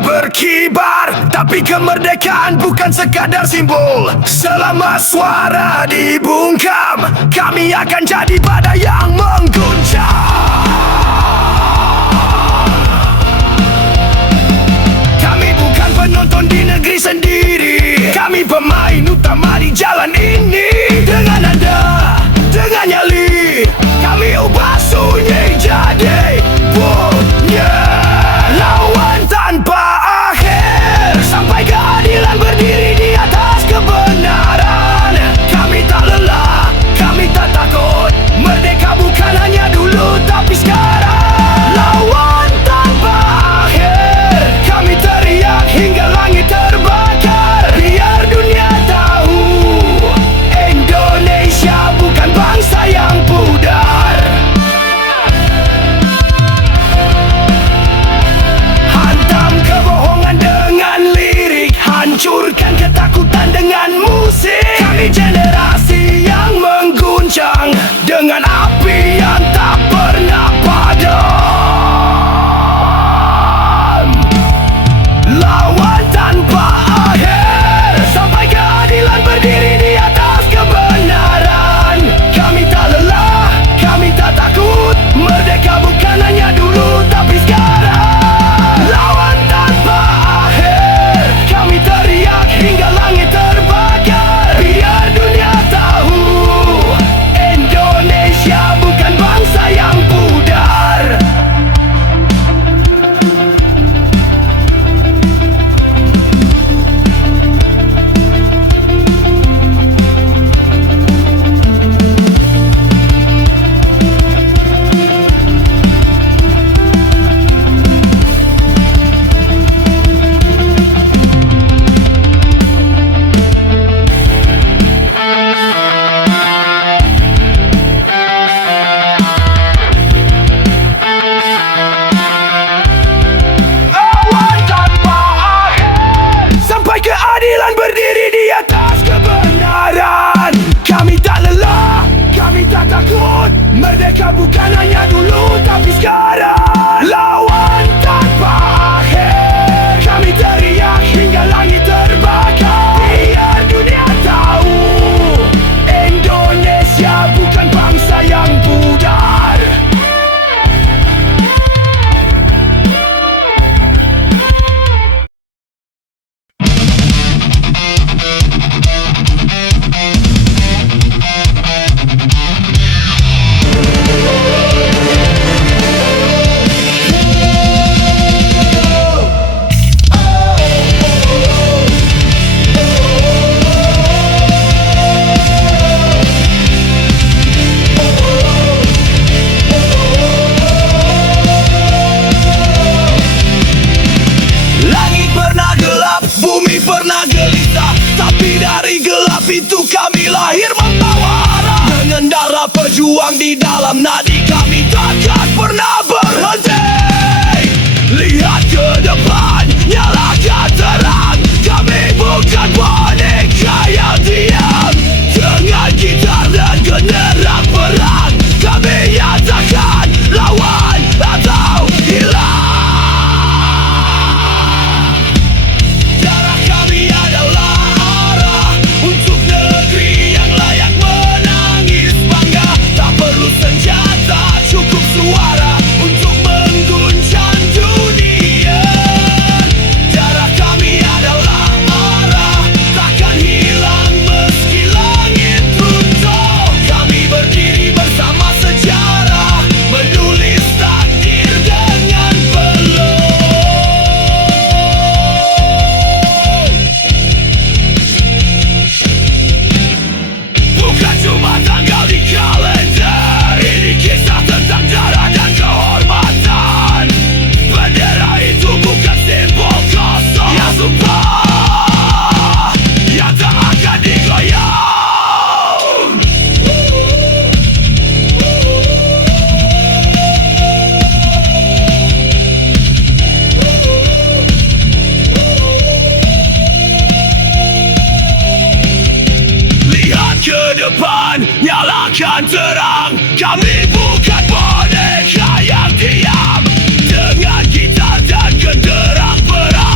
berkibar, tapi kemerdekaan bukan sekadar simbol. Selama suara dibungkam, kami akan jadi badai yang mengguncang. Kami bukan penonton di negeri sendiri, kami pemain utama di jalan ini. Dengan Anda, dengan nyali, kami ubah sunyi jadi bunyi. Lawan tanpa akhir, sampai keadilan berdiri di atas kebenaran. Kami tak lelah, kami tak takut. Merdeka bukan hanya dulu tapi sekarang. Lawan tanpa akhir, kami teriak hingga langit terbakar. Biar dunia tahu, Indonesia bukan bangsa yang pudar. Hantam kebohongan dengan lirik, hancurkan ketakutan dengan musik. Kami generasi yang mengguncang dengan api yang tak pernah padam. Lawan tanpa akhir, sampai keadilan berdiri di atas kebenaran. Kami tak lelah, kami tak takut. Merdeka bukan hanya dulu tapi sekarang. Lawan tanpa akhir, kami teriak hingga langit terbakar. Biar dunia tahu, Indonesia bukan bangsa yang pudar. Lawan tanpa akhir, sampai keadilan berdiri di atas kebenaran. Kami tak lelah, kami tak takut. Merdeka bukan hanya dulu tapi sekarang. Lawan tanpa akhir, kami teriak hingga langit terbakar. Biar dunia tahu, Indonesia bukan bangsa yang pudar. Langit pernah gelap, bumi pernah gelisah, tapi dari gelap itu kami lahir membawa arah. Dengan darah pejuang di dalam nadi, kami takkan pernah berhenti. Lihat ke depan, nyalakan terang. Kami bukan boneka yang diam. Dengan gitar dan genderang perang, kami nyatakan lawan atau hilang. Darah kami adalah arah untuk negeri yang layak menangis bangga. Tak perlu senjata, cukup suara untuk mengguncang dunia. Darah kami adalah arah, takkan hilang meski langit runtuh. Kami berdiri bersama sejarah, menulis takdir dengan peluh. Bukan cuma tanggal di kalender, ini kisah tentang darah dan kehormatan. Bendera itu bukan simbol kosong, ya sumpah yang tak akan digoyang. Lihat ke depan, nyalakan terang. Kami bukan boneka yang diam. Dengan gitar dan genderang perang,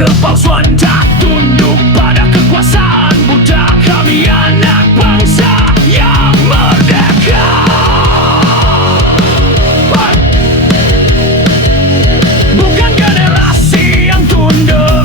kepalsuan, tak tunduk pada kekuasaan budak. Kami anak bangsa yang merdeka. Bukan generasi yang tunduk,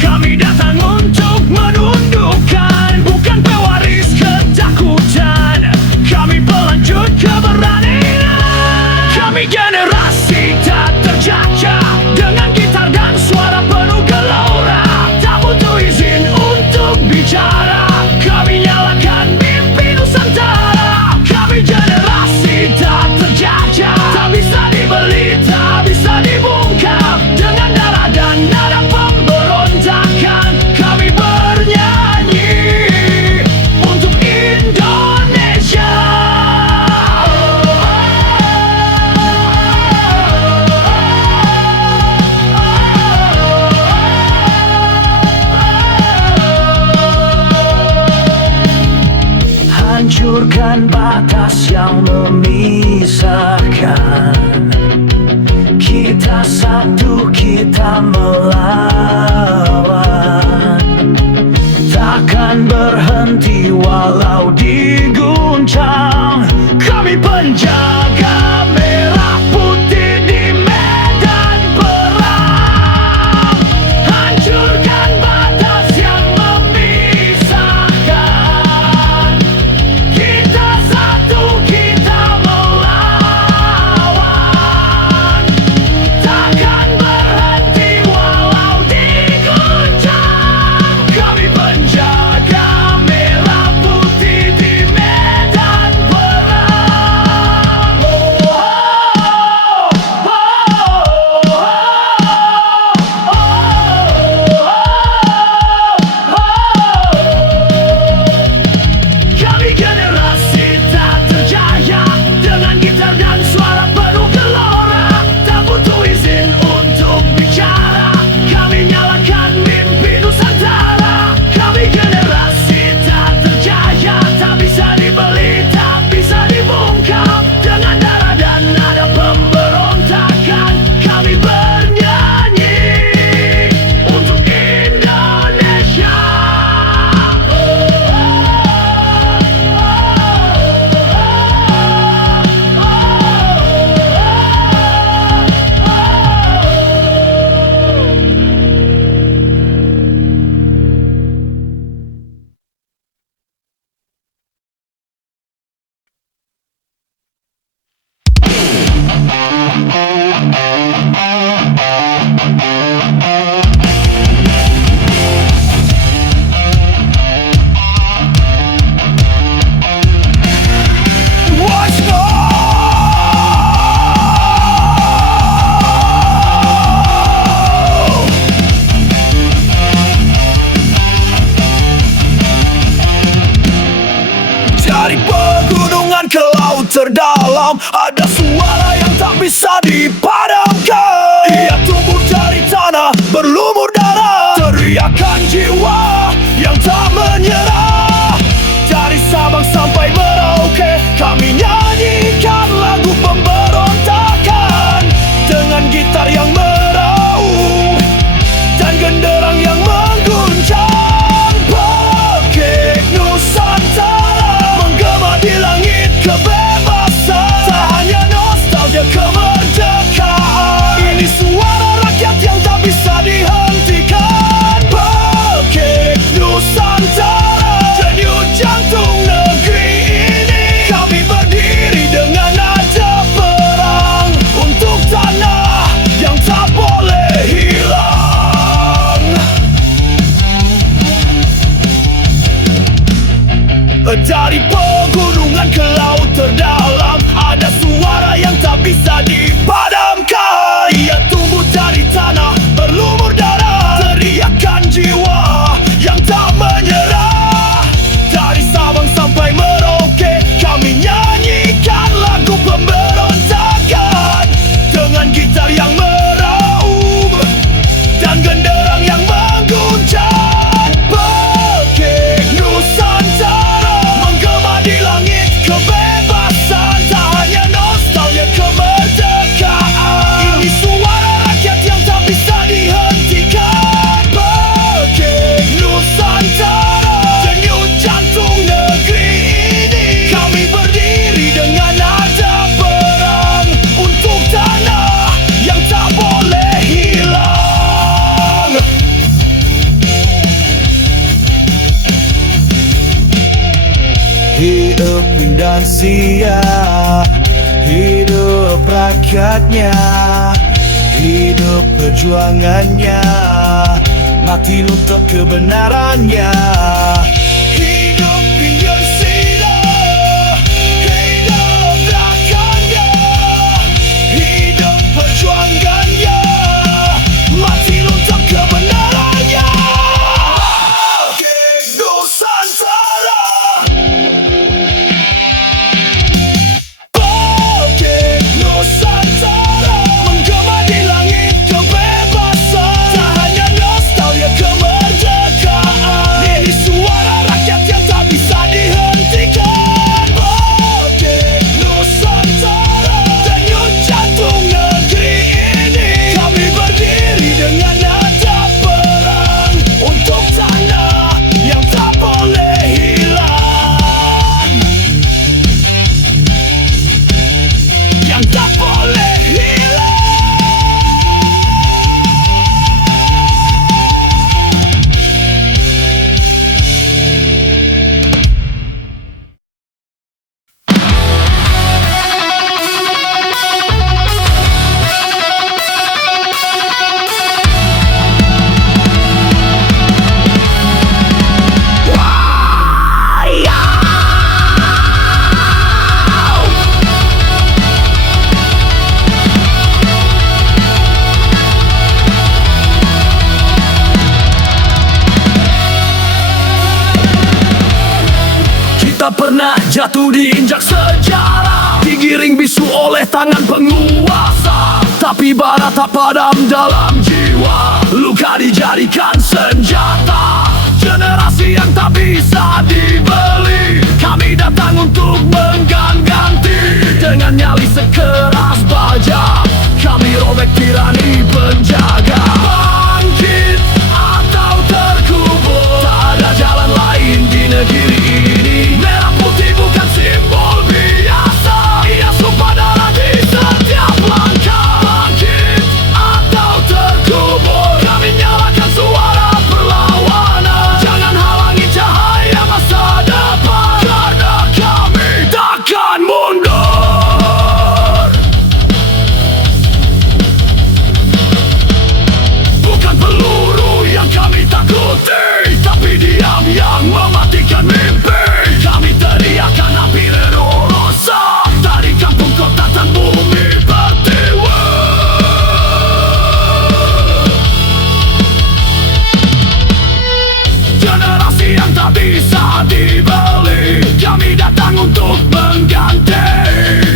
kami datang untuk menundukkan. Bukan pewaris ketakutan, kami pelanjut keberanian. Kami generasi tak terjaga, dengan gitar dan suara penuh gelora. Tak butuh izin untuk bicara, kami nyalakan mimpi Nusantara. Kami generasi tak terjaga, tak bisa dibeli, tak bisa dibungkam. Dengan darah dan nada pemberontakan, kami bernyanyi untuk Indonesia. Hancurkan batas yang memisahkan. Kita satu, kita melawan. Takkan berhenti walau diguncang. Kami penjaga merah putih di medan perang. Hancurkan batas yang memisahkan. Kita satu, kita melawan. Takkan berhenti walau diguncang. Kami penjaga merah putih di medan perang. Kami generasi tak terjaya, dengan gitar dan suara penuh gelora. Tak butuh izin untuk bicara, kami nyalakan mimpi Nusantara. Kami generasi tak terjaya, tak bisa dibeli, tak bisa dibungkam. Dengan darah dan nada pemberontakan, kami bernyanyi untuk Indonesia. Watch go! Dari pegunungan ke laut terdalam, ada suara yang tak bisa dipadamkan. Ia tumbuh dari tanah, berlumur darah, teriakan jiwa yang tak menyerah. Dari Sabang sampai Merauke, kami nyanyikan lagu pemberontakan. Dengan gitar yang meraung dan genderang yang mengguncang, Pekik Nusantara menggema di langit kebebasan. Tak hanya nostalgia kemerdekaan, ini suara rakyat yang tak bisa dihentikan. Pekik Nusantara, denyut jantung negeri ini. Kami berdiri dengan nada perang untuk tanah yang tak boleh hilang. Dari pegunungan ke laut terdalam, ada suara yang tak bisa dipadamkan. Ia tumbuh dari tanah, berlumur darah, teriakan jiwa yang tak menyerah. Dari Sabang sampai Merauke, kami nyanyikan lagu pemberontakan. Dengan gitar yang meraung dan genderang yang mengguncang, Pekik Nusantara menggema di langit kebebasan. Tak hanya nostalgia kemerdekaan, ini suara rakyat yang tak bisa dihentikan. sia. Hidup rakyatnya, hidup perjuangannya, mati untuk kebenarannya. Hidup Pancasila, hidup rakyatnya, hidup perjuangannya, mati untuk kebenarannya. Nusantara, bangkit Nusantara, menggema di langit kebebasan. Tak hanya nostalgia kemerdekaan, ini suara rakyat yang tak bisa dihentikan. Bangkit Nusantara, denyut jantung negeri ini. Kami berdiri dengan nada perang untuk tanah yang tak boleh hilang, yang tak boleh hilang. Tak pernah jatuh diinjak sejarah, digiring bisu oleh tangan penguasa. Tapi bara tak padam dalam jiwa, luka dijadikan senjata. Generasi yang tak bisa dibeli, kami datang untuk mengganti. Dengan nyali sekeras baja, kami robek tirani penjaga. Bangkit atau terkubur, tak ada jalan lain di negeri ini. Merah putih bukan simbol biasa, ia sumpah darah di setiap langkah. Bangkit atau terkubur, kami nyalakan suara perlawanan. Jangan halangi cahaya masa depan, karena kami takkan mundur. Bukan peluru yang kami takuti, tapi diam yang mematikan mimpi. Kami teriakan api rerosa dari kampung kota dan bumi pertiwi. Generasi yang tak bisa dibeli, kami datang untuk mengganti.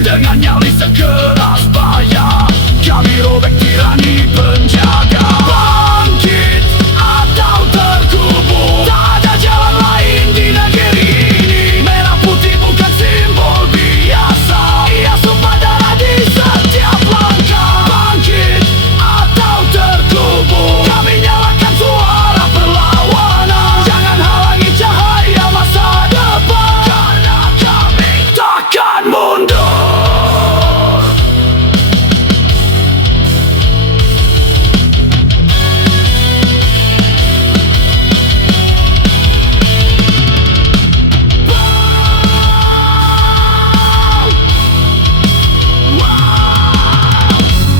Dengan nyali sekeras baya, kami robek tirani penjaga. Bangkit atau terkubur, tak ada jalan lain di negeri ini. Merah putih bukan simbol biasa, ia sumpah darah di setiap langkah. Bangkit atau terkubur, kami nyalakan suara perlawanan. Jangan halangi cahaya masa depan, karena kami takkan mundur.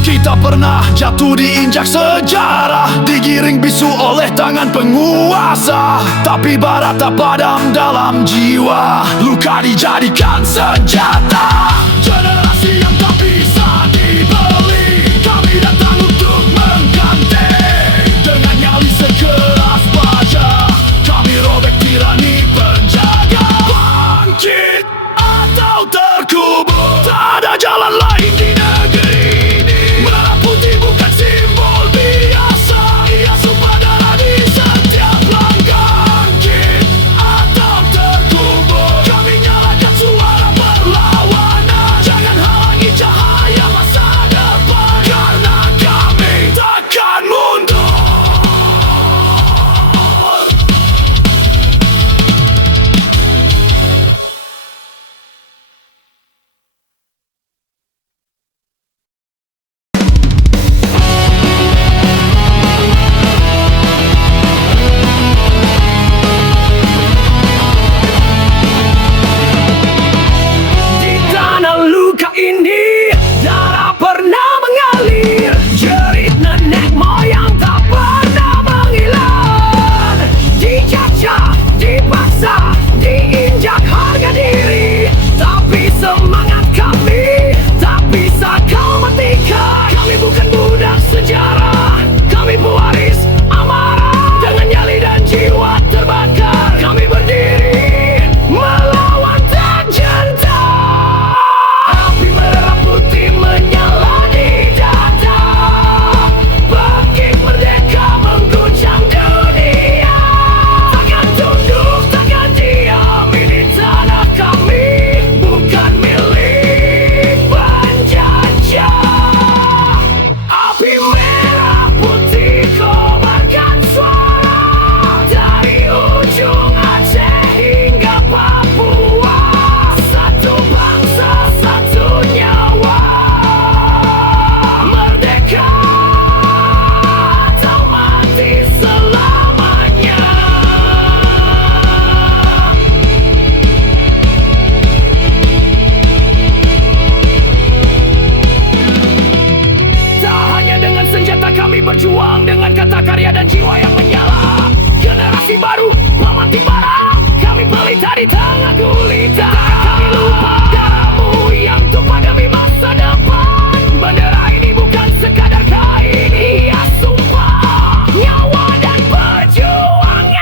Kita pernah jatuh diinjak sejarah, digiring bisu oleh tangan penguasa. Tapi bara tak padam dalam jiwa, luka dijadikan senjata. Generasi yang tak bisa dibeli, kami datang untuk mengganti. Dengan nyali sekeras baja, kami robek tirani penjaga. Bangkit atau terkubur, tak ada jalan lain di negeri ini. Merah putih bukan simbol biasa, ia sumpah darah di setiap langkah. Bangkit atau terkubur, kami nyalakan suara perlawanan. Jangan kami berjuang dengan kata karya dan jiwa yang menyala. Generasi baru memantik bara, kami pelita di tengah gulita. Kami lupa darahmu yang tumpah demi masa depan. Bendera ini bukan sekadar kain, ia sumpah, nyawa dan perjuangan.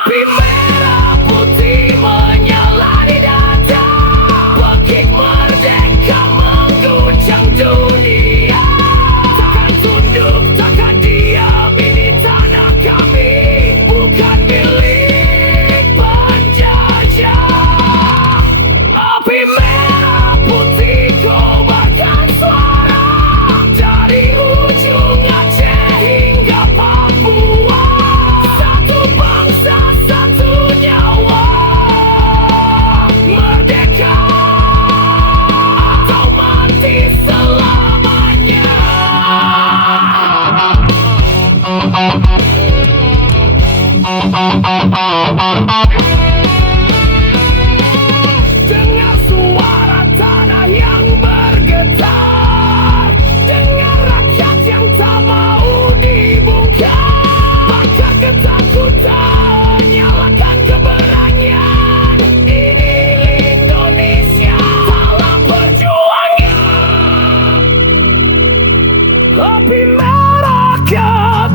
Api merah putih menyala di dada, pekik merdeka mengguncang dunia. Takkan tunduk, takkan diam, ini tanah kami, bukan milik penjajah. Api merah putih kobarkan suara, dari ujung Aceh hingga Papua. Satu bangsa, satu nyawa, merdeka atau mati selamanya. Dengar suara tanah yang bergetar, dengar rakyat yang tak mau dibungkam. Bakar ketakutan, nyalakan keberanian, ini Indonesia dalam perjuangan. Api merah kek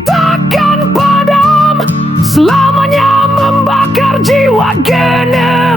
takkan padam, selamanya membakar jiwa generasi.